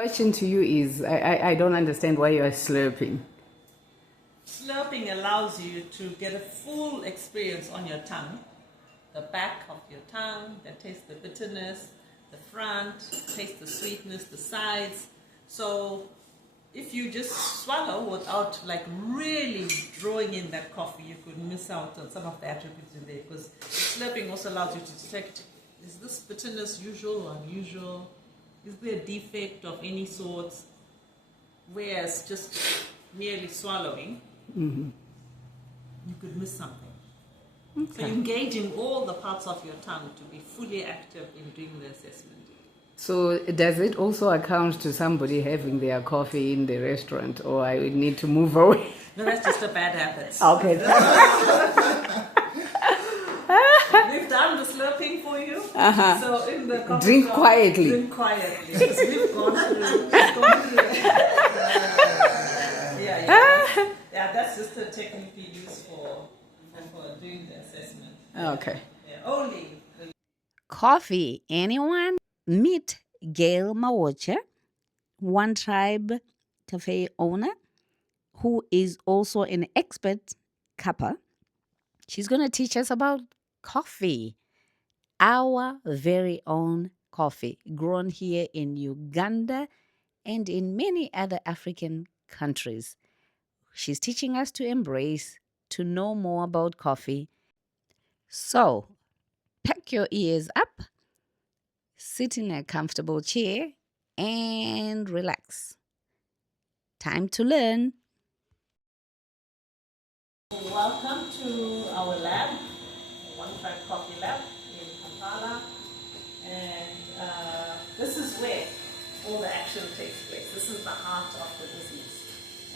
Question to you is, I don't understand why you are slurping. Slurping allows you to get a full experience on your tongue, the back of your tongue, that tastes the bitterness, the front, taste the sweetness, the sides. So if you just swallow without like really drawing in that coffee, you could miss out on some of the attributes in there, because slurping also allows you to detect, is this bitterness usual or unusual? Is there a defect of any sort? Whereas just merely swallowing, you could miss something. Okay. So engaging all the parts of your tongue to be fully active in doing the assessment. So does it also account to somebody having their coffee in the restaurant, or I would need to move away? No, that's just a bad habit. Okay. We've done the slurping for you. So in the coffee drink shop, quietly. Drink quietly. Because we've gone through. Yeah, that's just a technique we use for doing the assessment. Okay. Yeah, only. Coffee, anyone? Meet Gail Mawoche, One Tribe cafe owner, who is also an expert cupper. She's going to teach us about coffee, our very own coffee, grown here in Uganda and in many other African countries. She's teaching us to embrace, to know more about coffee. So, pack your ears up, sit in a comfortable chair, and relax. Time to learn. Welcome to our lab, One Tribe Coffee Lab in Kampala. And this is where all the action takes place. This is the heart of the business.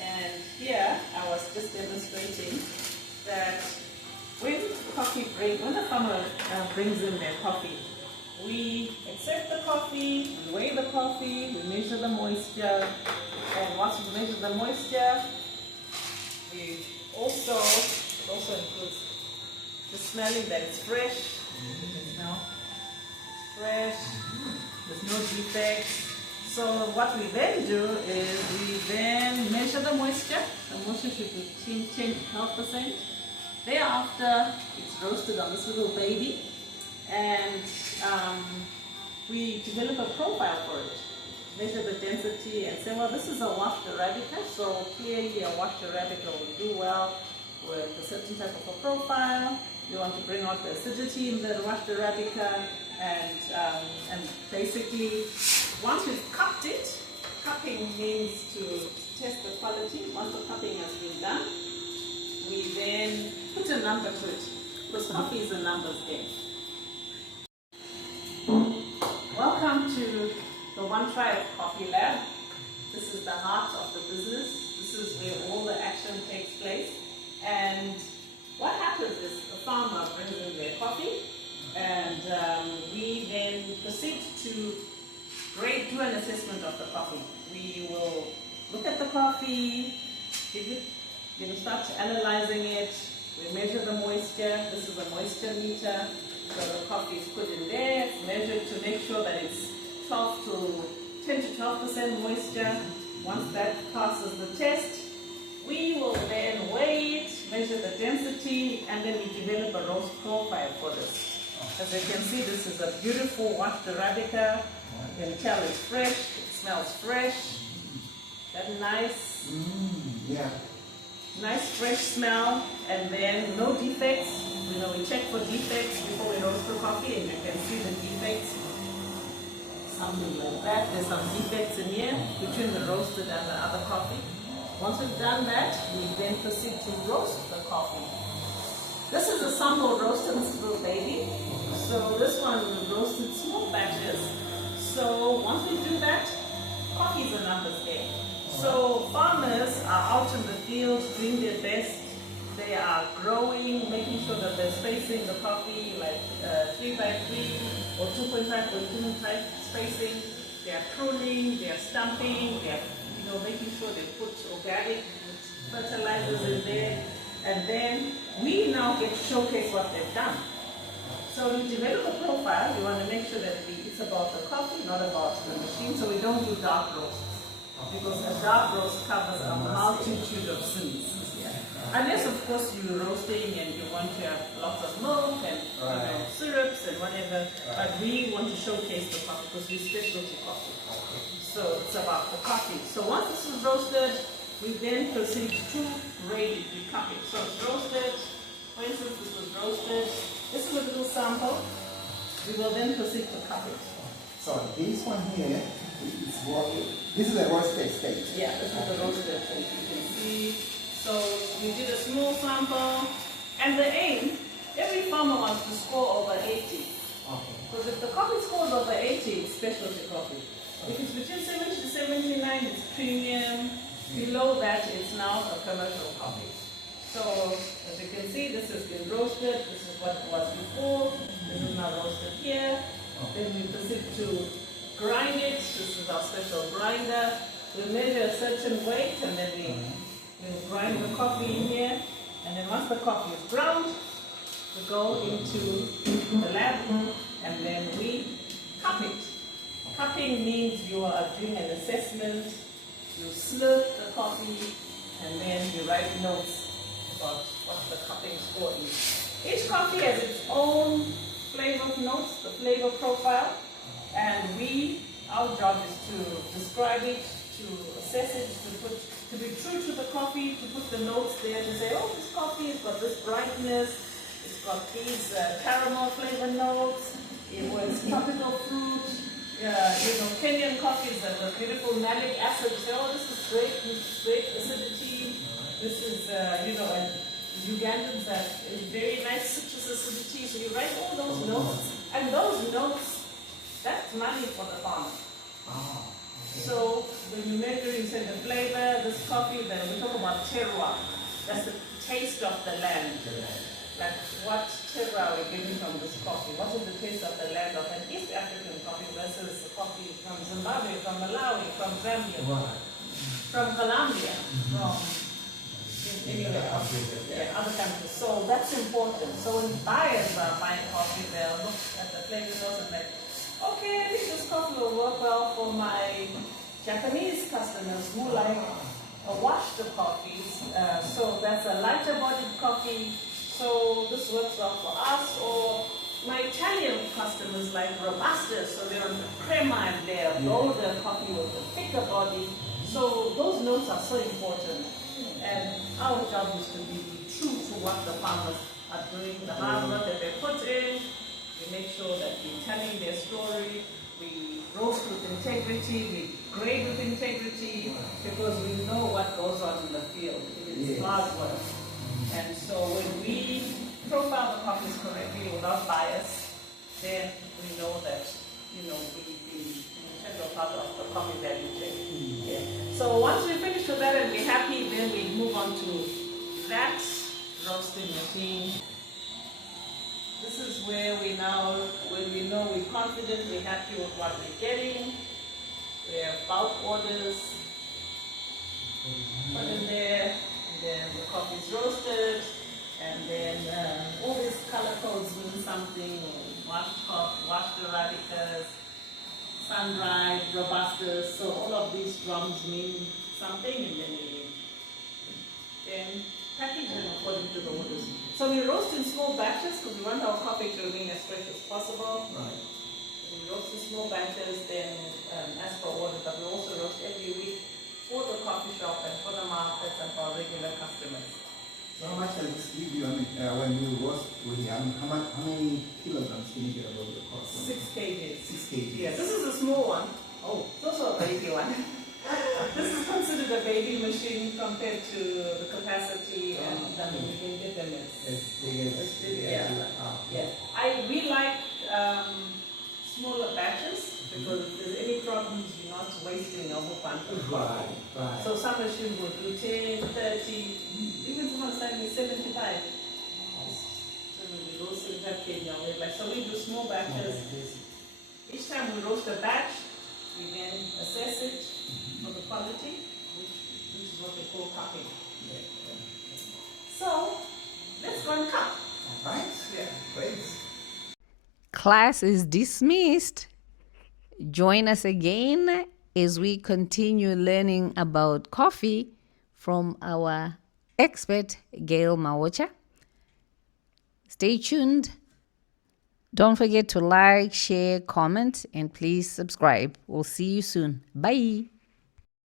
And here I was just demonstrating that when the farmer brings in their coffee, we accept the coffee, we weigh the coffee, we measure the moisture, and once we measure the moisture, we also includes the smelling that it's fresh. You smell it's fresh, there's no defects. So what we then do is we then measure the moisture. The moisture should be changed 12%. Thereafter, it's roasted on this little baby, and we develop a profile for it. Measure the density and say, well, this is a washed Arabica, so clearly a washed Arabica will do well with a certain type of a profile. You want to bring out the acidity in the washed Arabica, and basically, once we've cupped it, cupping means to test the quality. Once the cupping has been done, we then put a number to it, because coffee is a numbers game. Welcome to the One Tribe Coffee Lab. This is the heart of the business. This is where all the action takes place. And what happens is the farmer brings in their coffee, and we then proceed to do an assessment of the coffee. We will look at the coffee, start analyzing it. We measure the moisture. This is a moisture meter. So the coffee is put in there. It's measured to make sure that it's 10 to 12% moisture. Once that passes the test, we will then weigh it, measure the density, and then we develop a roast profile for this. As you can see, this is a beautiful washed Arabica. You can tell it's fresh, it smells fresh. That nice, nice fresh smell, and then no defects. We check for defects before we roast the coffee, and you can see the defects. Something like that. There's some defects in here between the roasted and the other coffee. Once we've done that, we then proceed to roast the coffee. This is a sample roasted little baby. So this one we roasted small batches. So once we do that, coffee is a numbers game. So farmers are out in the field doing their best. They are growing, making sure that they're spacing the coffee like 3 by 3 or 2.5 by 2.5 spacing. They are pruning, they are stamping, they are making sure they put organic fertilizers in there. And then we now get to showcase what they've done. So when you develop a profile, you want to make sure that it's about the coffee, not about the machine. So we don't do dark roasts, because a dark roast covers a multitude of sins. Unless, of course, you're roasting and you want to have lots of milk and syrups and whatever. But we want to showcase the coffee because we're specialty coffee. So it's about the coffee. So once this is roasted, we then proceed to grade it. We cup it. So it's roasted. For instance, this was roasted. This is a little sample. We will then proceed to cup it. So this one here is what? This is a roasted state. Yeah, this is the roasted state. You can see. So we did a small sample, and the aim, every farmer wants to score over 80. Okay. Because if the coffee scores over 80, it's specialty coffee. If it's between 70 to 79, it's premium. Below that, it's now a commercial coffee. So as you can see, this has been roasted. This is what it was before. This is now roasted here. Then we proceed to grind it. This is our special grinder. We measure a certain weight, and then we'll grind the coffee in here, and then once the coffee is ground, we go into the lab, and then we cup it. Cupping means you are doing an assessment, you slurp the coffee, and then you write notes about what the cupping score is. Each coffee has its own flavor notes, the flavor profile, and our job is to describe it, to assess it, to be true to the coffee, to put the notes there to say, oh, this coffee has got this brightness, it's got these caramel flavor notes, it was tropical fruit, Kenyan coffees that were beautiful malic acid. You say, oh, this is great acidity. This is, and Ugandans have very nice citrus acidity. So you write all those notes, and those notes, that's money for the farmer. So when you measure, you say the flavor, this coffee, then we talk about terroir. That's the taste of the land. Like what terroir we're getting from this coffee. What is the taste of the land of an East African coffee versus coffee from Zimbabwe, from Malawi, from Zambia, from Colombia, from anywhere else, other countries. So that's important. So when buyers are buying coffee, they'll look at the flavor notes and like, okay, I think this coffee will work well for my Japanese customers who like washed coffees. So that's a lighter bodied coffee. So this works well for us. Or my Italian customers like Robusta. So they're crema and they're bolder coffee with a thicker body. So those notes are so important. And our job is to be true to what the farmers are doing, the hard work that they put in. We make sure that we're telling their story, we roast with integrity, we grade with integrity, because we know what goes on in the field. It is hard work. And so when we profile the coffees correctly without bias, then we know that, we integral part of the coffee value chain. So once we finish with that and we're happy, then we move on to that roasting machine. This is where we now, when we know we're confident, we're happy with what we're getting, we have bulk orders, put in there, and then the coffee's roasted, and then all these color codes mean something, washed Arabicas, sun-dried, Robustas, so all of these drums mean something, and then package them according to the orders. So we roast in small batches because we want our coffee to remain as fresh as possible. Right. We roast in small batches, then as per order, but we also roast every week for the coffee shop and for the markets and for our regular customers. So how much does this give you? When you roast really, how many kilograms can you get out of the cost? 6 kgs. 6 kgs. Yeah, this is a small one. Oh. It's also a baby one. This is considered a baby machine compared to the capacity, and we can get them as big as we like smaller batches because if there's any problems, you're not wasting a whole bunch of coffee. Right. So some machines will do 10, 30, even someone sent me 75. So we roast that Kenya. So we do small batches. Each time we roast a batch, we then assess it for the quality, which is what they call cupping. So let's go and cup. All right. Yeah. Great. class is dismissed. Join us again as we continue learning about coffee from our expert, Gail Mawocha. Stay tuned. Don't forget to like, share, comment, and please subscribe. We'll see you soon. Bye.